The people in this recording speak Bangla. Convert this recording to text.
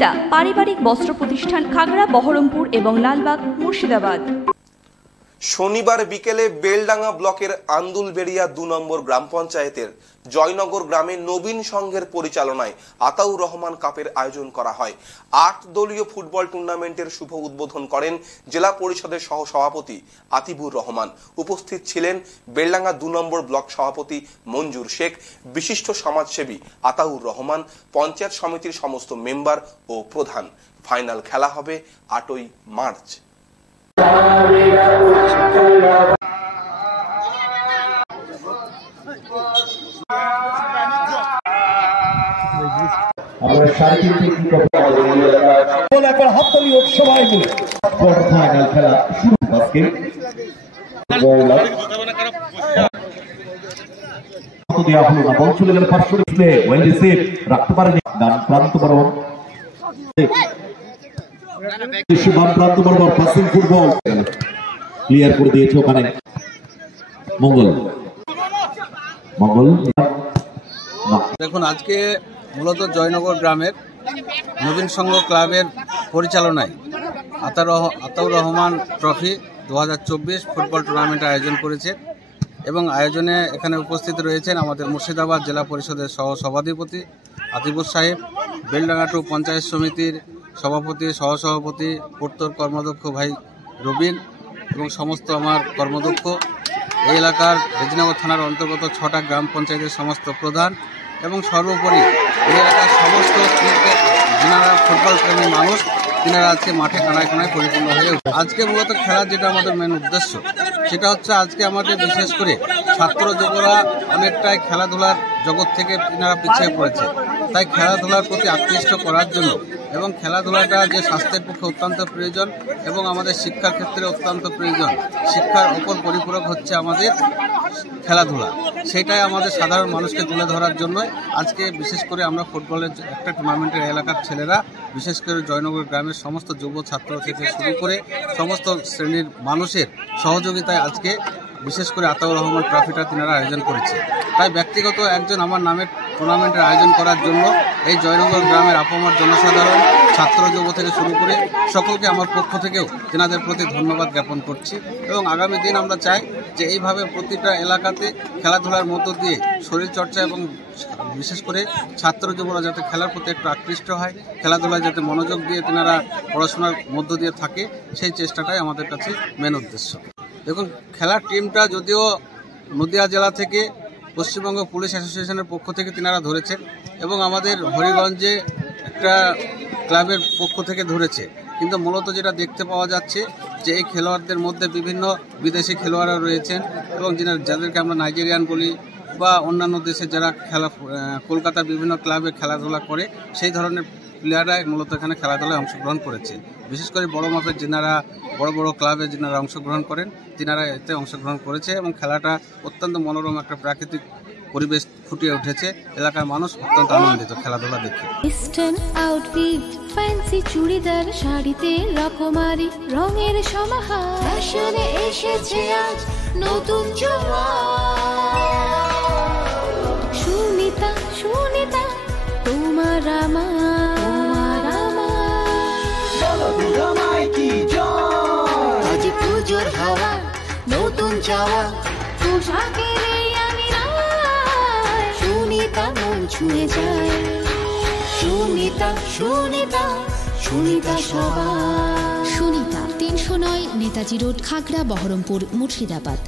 সুনিতা পারিবারিক বস্ত্র প্রতিষ্ঠান, খাগড়া, বহরমপুর এবং লালবাগ, মুর্শিদাবাদ। শনিবার বিকেলে বেলডাঙ্গা ব্লকের আন্দুলবেড়িয়া ২ নম্বর গ্রাম পঞ্চায়েতের জয়নগর গ্রামে নবীন সংঘের পরিচালনায় আতাউর রহমান কাপের আয়োজন করা হয়। ৮ দলীয় ফুটবল টুর্নামেন্টের শুভ উদ্বোধন করেন জেলা পরিষদের সহ সভাপতি আতিবুর রহমান। উপস্থিত ছিলেন বেলডাঙ্গা ২ নম্বর ব্লক সভাপতি মঞ্জুর শেখ, বিশিষ্ট সমাজসেবী আতাউর রহমান, পঞ্চায়েত সমিতির সমস্ত মেম্বার ও প্রধান। ফাইনাল খেলা হবে ৮ই মার্চ। রাখতে পারেনি প্রান্ত বরং ফুটবল ক্লিয়ার করে দিয়েছে ওখানে মঙ্গল। দেখুন, আজকে মূলত জয়নগর গ্রামের নবীন সংঘ ক্লাবের পরিচালনায় Ataur Rahman trophy 2024 football tournament আয়োজন করেছে এবং আয়োজনে এখানে উপস্থিত রয়েছেন আমাদের মুর্শিদাবাদ জেলা পরিষদের সহ সভাধিপতি আতিবুর সাহেব, বেলডাঙ্গা 2 পঞ্চায়েত সমিতির সভাপতি, সহসভাপতি, পূর্তর কর্মদক্ষ ভাই রবিন এবং সমস্ত আমার কর্মদক্ষ, এই এলাকার রেজিনগর থানার অন্তর্গত 6টা গ্রাম পঞ্চায়েতের সমস্ত প্রধান এবং সর্বোপরি এই এলাকার সমস্ত যারা ফুটবল প্রেমী মানুষ, তিনারা আজকে মাঠে কানায় কানায় পরিপূর্ণ হয়ে উঠে। আজকে মূলত খেলার যেটা আমাদের মেন উদ্দেশ্য সেটা হচ্ছে আজকে আমাদের বিশেষ করে ছাত্র যুবরা অনেকটাই খেলাধুলার জগৎ থেকে তিনারা পিছিয়ে পড়েছে, তাই খেলাধুলার প্রতি আকৃষ্ট করার জন্য এবং খেলাধুলাটা যে স্বাস্থ্যের পক্ষে অত্যন্ত প্রয়োজন এবং আমাদের শিক্ষার ক্ষেত্রে অত্যন্ত প্রয়োজন, শিক্ষার ওপর পরিপূরক হচ্ছে আমাদের খেলাধুলা, সেটাই আমাদের সাধারণ মানুষকে তুলে ধরার জন্য আজকে বিশেষ করে আমরা ফুটবলের একটা টুর্নামেন্টের এলাকার ছেলেরা, বিশেষ করে জয়নগর গ্রামের সমস্ত যুব ছাত্র থেকে শুরু করে সমস্ত শ্রেণীর মানুষের সহযোগিতায় আজকে বিশেষ করে আতাউর রহমান ট্রফিটা তিনারা আয়োজন করেছে। তাই ব্যক্তিগত একজন আমার নামে টুর্নামেন্টের আয়োজন করার জন্য এই জয়নগর গ্রামের আপামর জনসাধারণ, ছাত্র যুব থেকে শুরু করে সকলকে আমার পক্ষ থেকেও তেনাদের প্রতি ধন্যবাদ জ্ঞাপন করছি এবং আগামী দিন আমরা চাই যে এইভাবে প্রতিটা এলাকাতে খেলাধুলার মধ্য দিয়ে শরীরচর্চা এবং বিশেষ করে ছাত্র যুবরা যাতে খেলার প্রতি একটু আকৃষ্ট হয়, খেলাধুলায় যাতে মনোযোগ দিয়ে তেনারা পড়াশোনার মধ্য দিয়ে থাকে, সেই চেষ্টাটাই আমাদের কাছে মেন উদ্দেশ্য। দেখুন, খেলার টিমটা যদিও নদিয়া জেলা থেকে পশ্চিমবঙ্গ পুলিশ অ্যাসোসিয়েশনের পক্ষ থেকে তিনারা ধরেছেন এবং আমাদের হরিগঞ্জে একটা ক্লাবের পক্ষ থেকে ধরেছে, কিন্তু মূলত যেটা দেখতে পাওয়া যাচ্ছে যে এই খেলোয়াড়দের মধ্যে বিভিন্ন বিদেশি খেলোয়াড়রা রয়েছেন এবং যাদেরকে আমরা নাইজেরিয়ান বলি বা অন্যান্য দেশে যারা কলকাতার বিভিন্ন ক্লাবে খেলাধুলা করে সেই ধরনের প্লেয়াররাই মূলত এখানে খেলাধুলায় অংশগ্রহণ করেছে। বিশেষ করে বড় মাপের যেনারা বড় বড় ক্লাবে যেনারা অংশগ্রহণ করেন তিনারা এতে অংশগ্রহণ করেছে এবং খেলাটা অত্যন্ত মনোরম একটা প্রাকৃতিক পরিবেশ ফুটিয়ে উঠেছে। এলাকার মানুষ অত্যন্ত আনন্দিত খেলাধুলা দেখে। ইস্টার্ন আউটফিট, ফ্যান্সি চুড়িদার, শাড়িতে রকমারি রঙের সমাহার, ফ্যাশনে এসেছে আজ নতুন সুনিতা, সুনিতা তোমার আমার আজ পুজোর হাওয়া, নতুন চাওয়া পোশাকের সুনিতা মন ছুঁয়ে যায়, সুনিতা, সুনিতা, সুনিতা সবার। সুনিতা 309 নেতাজি রোড, খাগড়া, বহরমপুর, মুর্শিদাবাদ।